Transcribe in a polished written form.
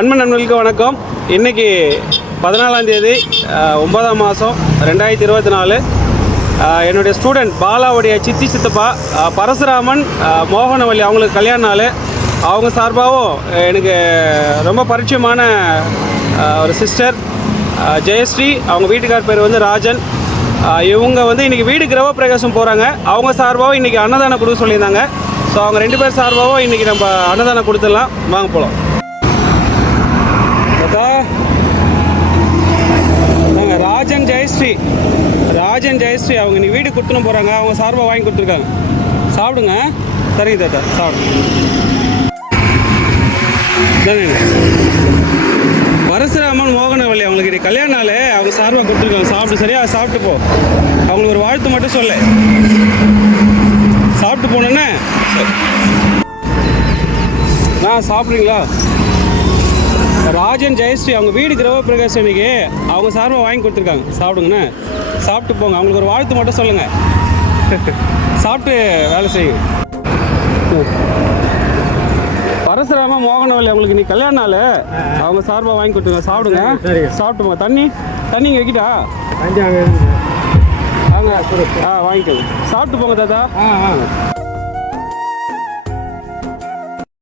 அன்பு நண்பர்களுக்கு வணக்கம். இன்றைக்கி 14ஆம் தேதி 9ஆம் மாதம் 2024. என்னுடைய ஸ்டூடெண்ட் பாலாவுடைய சித்தி சித்தப்பா பரசுராமன் மோகனவள்ளி அவங்களுக்கு கல்யாண நாள். அவங்க சார்பாகவும் எனக்கு ரொம்ப பரிச்சயமான ஒரு சிஸ்டர் ஜெயஸ்ரீ, அவங்க வீட்டுக்கார் பேர் வந்து ராஜன். இவங்க வந்து இன்றைக்கி வீடு கிரக பிரவேசம் போகிறாங்க. அவங்க சார்பாகவும் இன்றைக்கி அன்னதானம் கொடுக்க சொல்லியிருந்தாங்க. ஸோ அவங்க 2 பேர் சார்பாகவும் இன்றைக்கி நம்ம அன்னதானம் கொடுத்துடலாம். வாங்க போகலாம். நாங்கள் ராஜன் ஜெயஸ்ரீ அவங்க இன்னைக்கு வீடு கொடுத்துன்னு போகிறாங்க. அவங்க சார்பாக வாங்கி கொடுத்துருக்காங்க. சாப்பிடுங்க. சரிங்க தாத்தா, சாப்பிடுங்க. பரசுராமன் மோகனவள்ளி அவங்களுக்கு கல்யாண நாள். அவங்க சார்பாக கொடுத்துருக்காங்க. சாப்பிட்டு சரியா சாப்பிட்டு போ. அவங்களுக்கு ஒரு வாழ்த்து மட்டும் சொல்ல. சாப்பிட்டு போனேன்னே. சாப்பிட்றீங்களா? ராஜன் ஜெயஸ்ரீ அவங்க வீடு கிரக பிரவேசம் இன்னைக்கு அவங்க சார்பாக வாங்கி கொடுத்துருக்காங்க. சாப்பிடுங்கண்ணே. சாப்பிட்டு போங்க. அவங்களுக்கு ஒரு வாழ்த்து மட்டும் சொல்லுங்கள். சாப்பிட்டு வேலை செய்யுங்க. பரசுராம மோகனவள்ளி அவங்களுக்கு இன்னைக்கு கல்யாண நாள். அவங்க சார்பாக வாங்கி கொடுத்துருங்க. சாப்பிடுங்க. சாப்பிட்டு போங்க. தண்ணி இங்கே வைக்கிட்டா? வாங்க. வாங்கிக்கோங்க. சாப்பிட்டு போங்க தாத்தா.